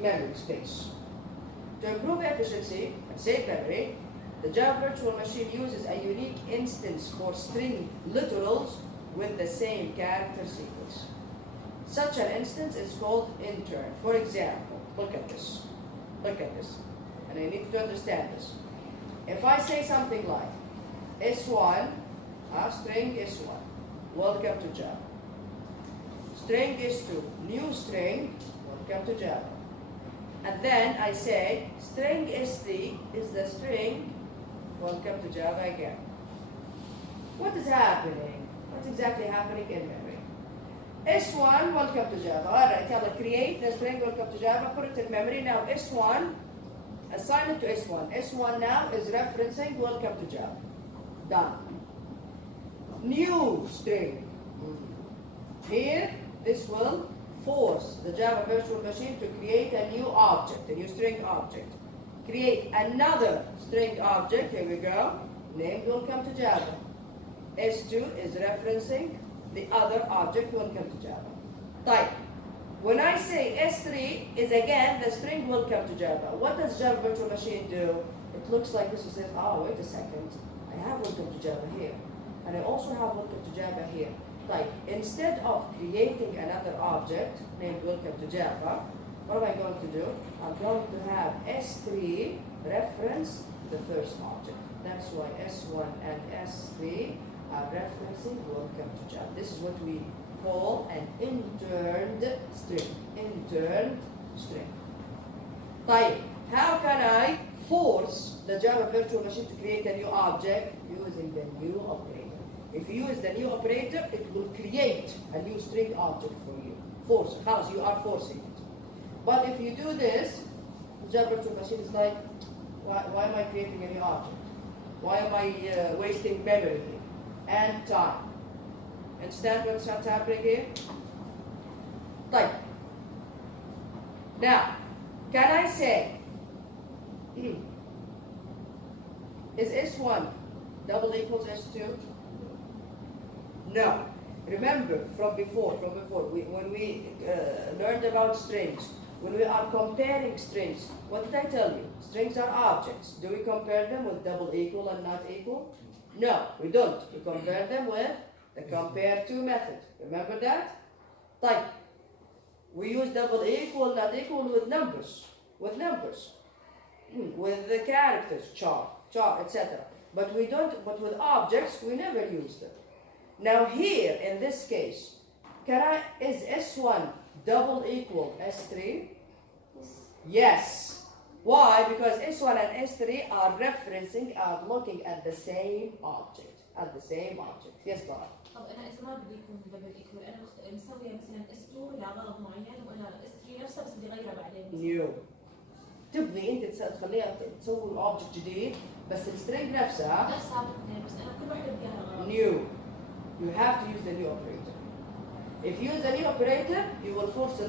memory space. To improve efficiency and save memory, the Java Virtual Machine uses a unique instance for string literals with the same character sequence. Such an instance is called intern. For example, look at this. Look at this. And I need to understand this. If I say something like S1, string S1, welcome to Java. String S2, new string, welcome to Java. And then I say string S3 is the string, welcome to Java again. What is happening? What's exactly happening in memory? S1, welcome to Java. All right, tell it, create the string, welcome to Java, put it in memory. Now S1, assign it to S1. S1 now is referencing welcome to Java. Done. New string. Here, this will force the Java Virtual Machine to create a new object, a new string object. Create another string object, here we go, named welcome to Java. S2 is referencing the other object, welcome to Java. Type. When I say S3 is again the string welcome to Java, what does Java Virtual Machine do? It looks like this. It says, oh, wait a second, I have welcome to Java here. And I also have welcome to Java here. Type. Instead of creating another object named welcome to Java, what am I going to do? I'm going to have S3 reference the first object. That's why S1 and S3 are referencing welcome to Java. This is what we call an interned string. Interned string. Type. How can I force the Java Virtual Machine to create a new object? Using the new operator. If you use the new operator, it will create a new string object for you. Force. Because you are forcing it. But if you do this, the Java Virtual Machine is like, why am I creating a new object? Why am I wasting memory here? And time. Understand what's happening here? Type. Now, can I say, is S1 double equals S2? No. Remember from before, when we learned about strings, when we are comparing strings, what did I tell you? Strings are objects. Do we compare them with double equal and not equal? No, we don't. We compare them with the compare to method. Remember that? Type. We use double equal, not equal with numbers. With numbers. With the characters, char, etc. But we don't, but with objects, we never use them. Now here, in this case, is S1 double equal S3? Yes. Why? Because S1 and S3 are looking at the same object. Yes, God. طب انا اذا ما بدي يكون دبل ايكوال انا مسويه مثلا S2 لغرض معين وانا S3 نفسها بس بدي اغيرها بعدين. نيو. تبغي انت تخليها تسوي اوبجكت جديد بس السترينج نفسها بالاثنين بس انا كل واحده بدي اياها غلط. New. You have to use the new operator. If you use the new operator, you will force the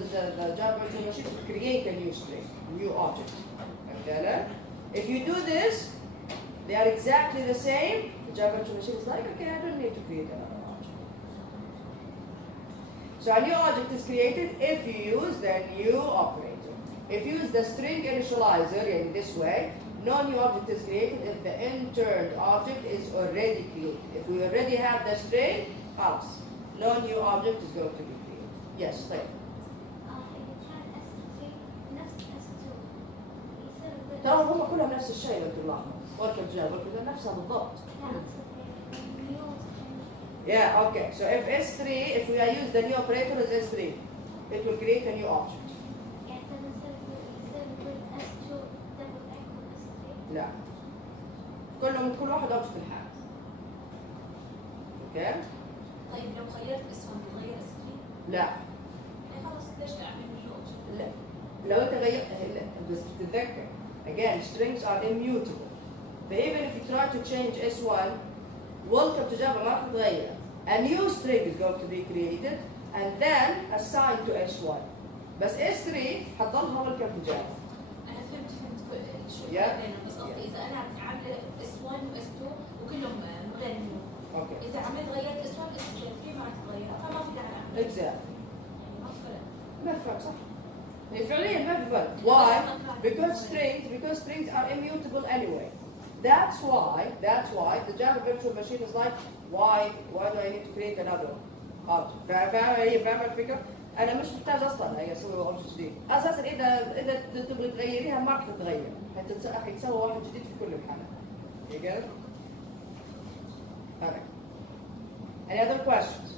Java Virtual Machine to create a new string, new object. Okay? If you do this, they are exactly the same. The Java Virtual Machine is like, okay, I don't need to create another object. So a new object is created if you use the new operator. If you use the string initializer in this way, no new object is created if the interned object is already created. If we already have the string, else, no new object is going to be created. Yes, like. ترى هم كلهم نفس الشيء لو تلاحظوا. وركب جاب وركب نفسها بالضبط. Yeah, okay. So if S3, if we use the new operator as S3, it will create a new object. لا. كل واحد اوبجكت لحاله. اوكي؟ طيب لو غيرت اسمه بتغير اسمي؟ لا. خلص ليش اعمل نيو اوبجكت؟ لا. لو انت غيرت بس تتذكر again strings are immutable. So even if you try to change S1, welcome to Java ما تتغير. A new string is going to be created and then assigned to S1. بس S3 حتضلها welcome to Java. انا فهمت شو بينهم بس قصدي اذا انا عامله S1 و S2 وكلهم غير نيو. اوكي. اذا عملت غيرت S1 S3 ما حتتغير فما في داعي اعمل. exactly. يعني ما في فرق. ما في فرق صح. يعني فعليا ما في فرق. Why? Because strings are immutable anyway. That's why the Java virtual machine is like, why do I need to create another object? فاهم الفكرة؟ أنا مش محتاج أصلا هي أسوي اوبجكت جديد. أساسا إذا تبغي تغيريها ما راح تتغير، حيتسوى واحد جديد في كل الحالات. You get it? Okay. Any other questions?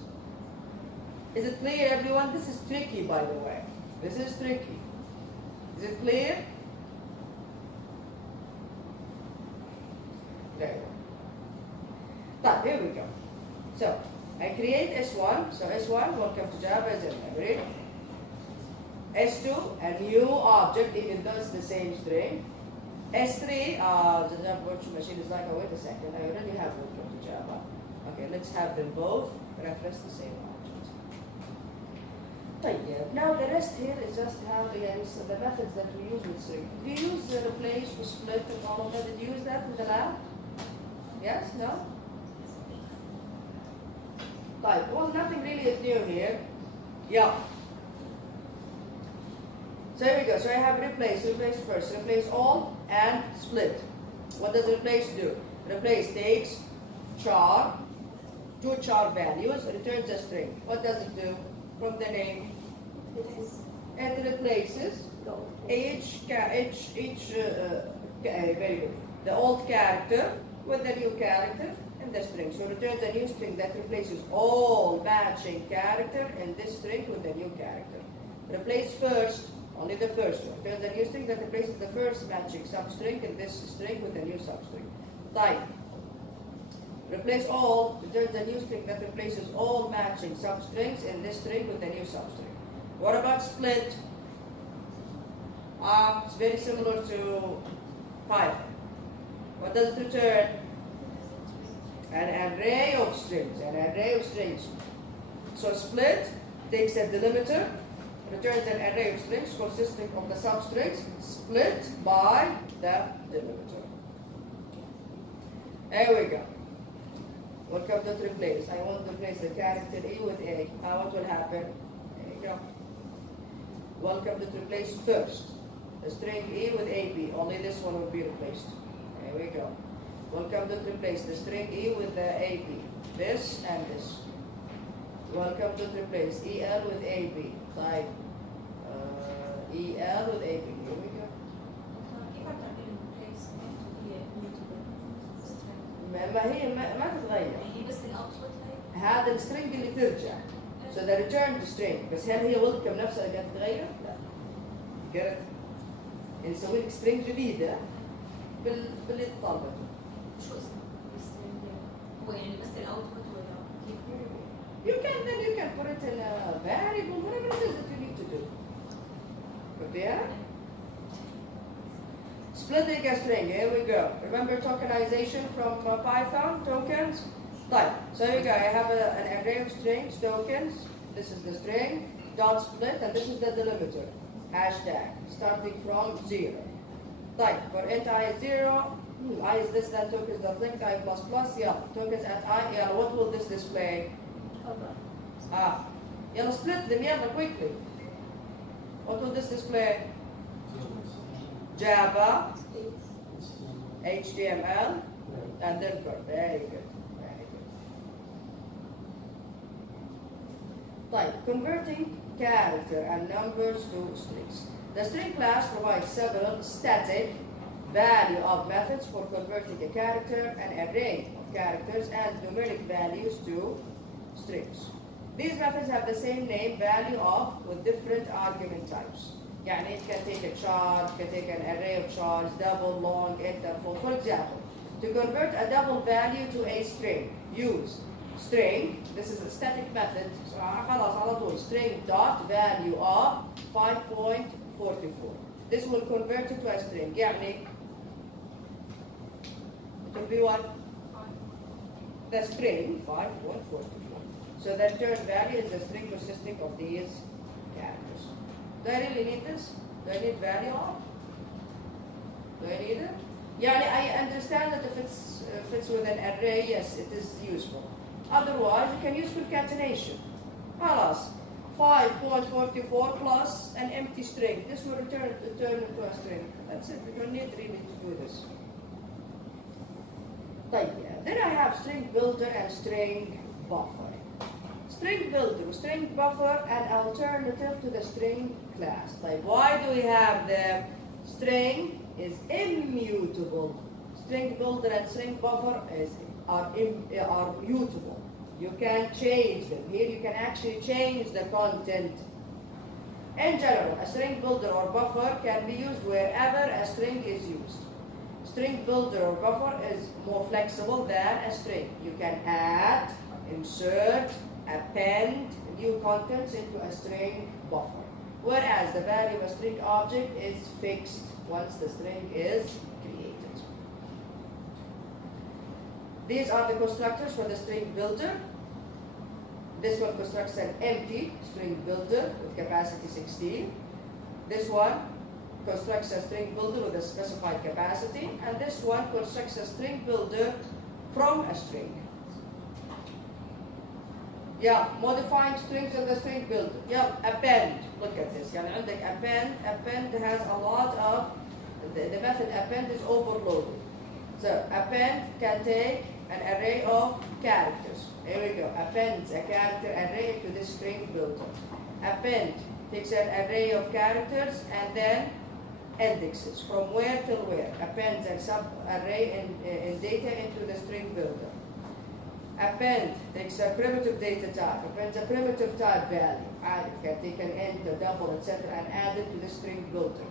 Is it clear, everyone? This is tricky, by the way. This is tricky. Is it clear? There you go. Here we go. So, I create S1. So S1, welcome to Java as in memory. S2, a new object, even though it's the same string. S3, the Java virtual machine is like, oh, wait a second, I already have welcome to Java. Okay, let's have them both reference the same object. Now the rest here is just how the methods that we use with string. Do you use replace, split, and all of that? Did you use that in the lab? Yes? No? Well, nothing really is new here. Yeah. So here we go. So I have replace first. Replace all and split. What does replace do? Replace takes char, two char values, returns a string. What does it do? From the name, it replaces each very good. The old character with the new character in the string. So returns a new string that replaces all matching character in this string with the new character. Replace first, only the first one. Returns a new string that replaces the first matching substring in this string with a new substring. Type. Replace all, returns a new string that replaces all matching substrings in this string with a new substring. What about split? It's very similar to Python. What does it return? An array of strings. So split takes a delimiter, returns an array of strings consisting of the substrings split by the delimiter. There we go. Welcome to replace. I want to replace the character E with A. What will happen? There you go. Welcome to replace first. The string E with AB. Only this one will be replaced. There we go. Welcome to replace the string E with the AB. This and this. Welcome to replace EL with AB. Type EL with AB. Here we go. ما هي ما تتغير. هذا السترنج اللي ترجع. So the return to string. بس هل هي welcome نفسها اللي تتغير؟ لا. Get it? نسوي لك string جديدة باللي طلبته. شو اسمه؟ هو يعني بس الاوتبوت ولا كيف؟ You can put it in a variable, whatever it is that you need to do. Clear? Splitting a string, here we go. Remember tokenization from Python, tokens? Right, so here we go. I have an array of strings, tokens. This is the string, dot split, and this is the delimiter. Hashtag, starting from 0. Right, for int I is 0, I is this, then tokens dot length, I plus plus, yeah. Tokens at I, yeah, what will this display? Yeah, split them, yeah, quickly. What will this display? Java, HTML, and then code. Very good. Very good. Right, converting character and numbers to strings. The string class provides several static value of methods for converting a character, an array of characters, and numeric values to strings. These methods have the same name, value of, with different argument types. يعني it can take a char, it can take an array of chars, double, long, enter, full. For example, to convert a double value to a string, use string, this is a static method, so خلاص على طول, string dot value of 5.44. This will convert it to a string. يعني it will be what? The string 5.44. So the return value is the string consisting of these characters. Do I really need this? Do I need value of? Do I need it? Yeah, I understand that if it's with an array, yes, it is useful. Otherwise, you can use concatenation. خلاص. 5.44 plus an empty string. This will turn into a string. That's it. We don't need really to do this. Then I have string builder and string buffer. String builder, string buffer, an alternative to the string class. Why do we have the string is immutable? String builder and string buffer are mutable. You can change them. Here you can actually change the content. In general, a string builder or buffer can be used wherever a string is used. String builder or buffer is more flexible than a string. You can add, insert, append new contents into a string buffer. Whereas the value of a string object is fixed once the string is created. These are the constructors for the string builder. This one constructs an empty string builder with capacity 16. This one constructs a string builder with a specified capacity. And this one constructs a string builder from a string. Yeah, modifying strings in the string builder. Yeah, append. Look at this. يعني عندك append has a lot of, the method append is overloaded. So append can take an array of characters. Here we go. Appends a character array to this string builder. Append takes an array of characters and then indexes from where till where. Appends a sub-array in data into the string builder. Append takes a primitive data type, appends a primitive type value. It can take an int, a double, etc. and add it to the string builder.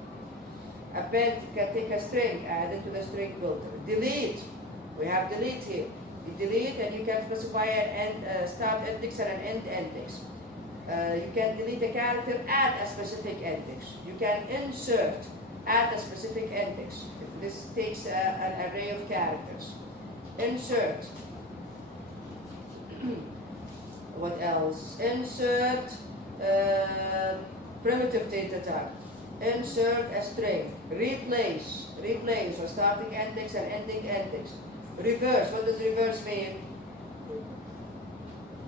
Append can take a string, add it to the string builder. Delete, we have delete here. You delete and you can specify an end, start index and an end index. You can delete a character, add a specific index. You can insert, add a specific index. This takes an array of characters. Insert. What else? Insert primitive data type. Insert a string. Replace a starting index and ending index. Reverse, what does reverse mean?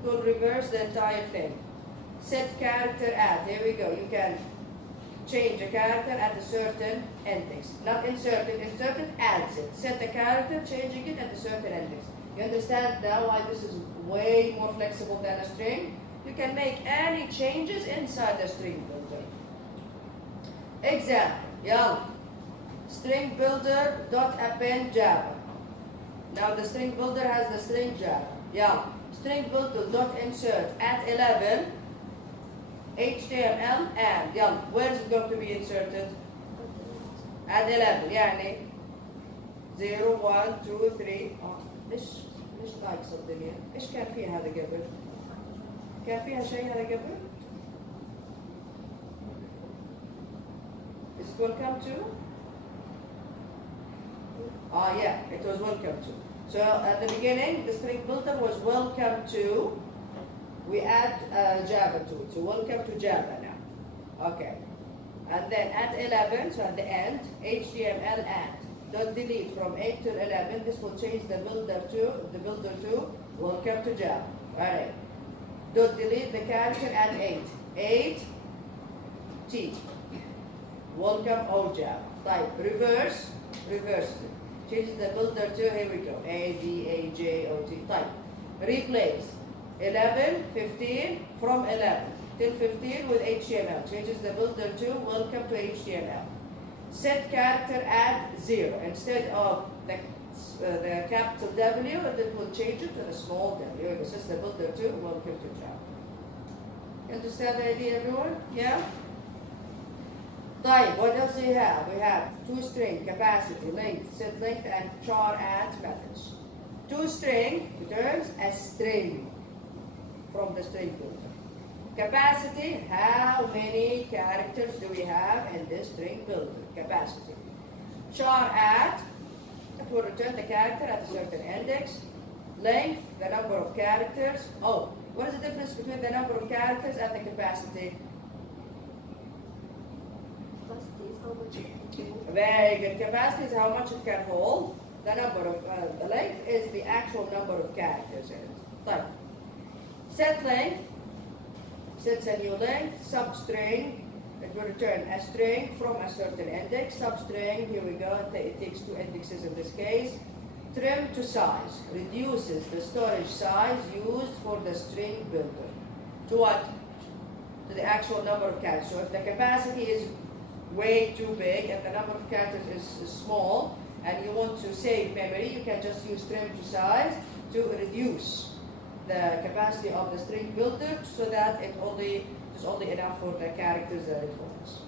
To reverse the entire thing. Set character at, here we go. You can change a character at a certain index. Not insert it, adds it. Set a character, changing it at a certain index. You understand now why this is way more flexible than a string? You can make any changes inside the string builder. Example, yalla. String builder dot append Java. Now the string builder has the string Java. Yalla. String builder dot insert at 11 HTML and yalla. Where is it going to be inserted? At 11. يعني 0 1 2 3 ليش ناقص الدنيا؟ ايش كان فيها هذا قبل؟ كان فيها شيء هذا قبل؟ Is it welcome to? Yeah, it was welcome to. So at the beginning, the string builder was welcome to. We add Java to it. So welcome to Java now. Okay. And then at 11, so at the end, HTML add. Dot delete from 8 to 11. This will change the builder to welcome to Java. Alright. Dot delete the character at 8. 8 T. Welcome O Java. Type reverse it. Changes the builder to, here we go, A-D-A-J-O-T. Type. Replace 11, 15 from 11 till 15 with HTML. Changes the builder to welcome to HTML. Set character at 0. Instead of the capital W, it will change it to the small w. This is the builder to welcome to Java. You understand the idea, everyone? Yeah? Type. What else do you have? We have toString, capacity, length, set length, and char at methods. ToString returns a string from the string builder. Capacity, how many characters do we have in this string builder? Capacity. Char at, it will return the character at a certain index. Length, the number of characters. Oh, what is the difference between the number of characters and the capacity? Very good. Capacity is how much it can hold. The number of the length is the actual number of characters in it. Type. Set length. sets a new length, substring, it will return a string from a certain index, substring, here we go, it takes 2 indexes in this case. Trim to size, reduces the storage size used for the string builder. To what? To the actual number of characters. So if the capacity is way too big and the number of characters is small, and you want to save memory, you can just use trim to size to reduce the capacity of the string builder so that it is only enough for the characters that it holds.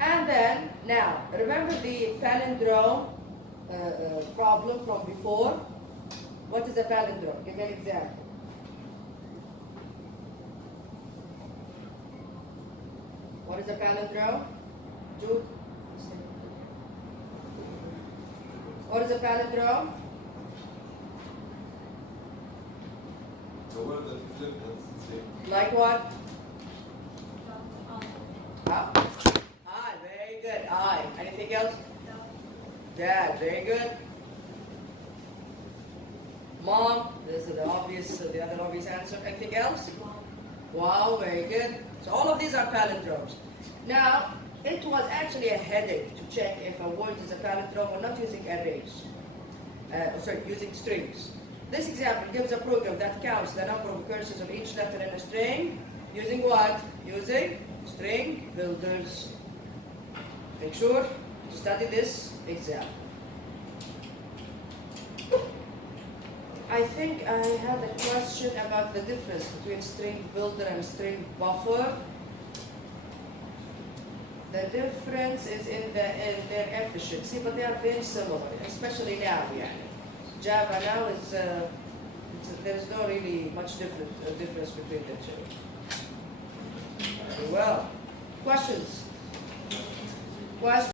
And then, now, remember the palindrome problem from before? What is a palindrome? Give me an example. What is a palindrome? Jude? What is a palindrome? The word that you flip is the same. Like what? Ah. Hi, very good. I. Anything else? Dad, very good. Mom, this is the other obvious answer. Anything else? Wow, very good. So all of these are palindromes. Now, it was actually a headache to check if a word is a palindrome or not using arrays. Using strings. This example gives a program that counts the number of occurrences of each letter in a string using what? Using string builders. Make sure to study this example. I think I had a question about the difference between string builder and string buffer. The difference is in their efficiency, but they are very similar, especially now. Java now is there's no really much difference between the two. Well, questions?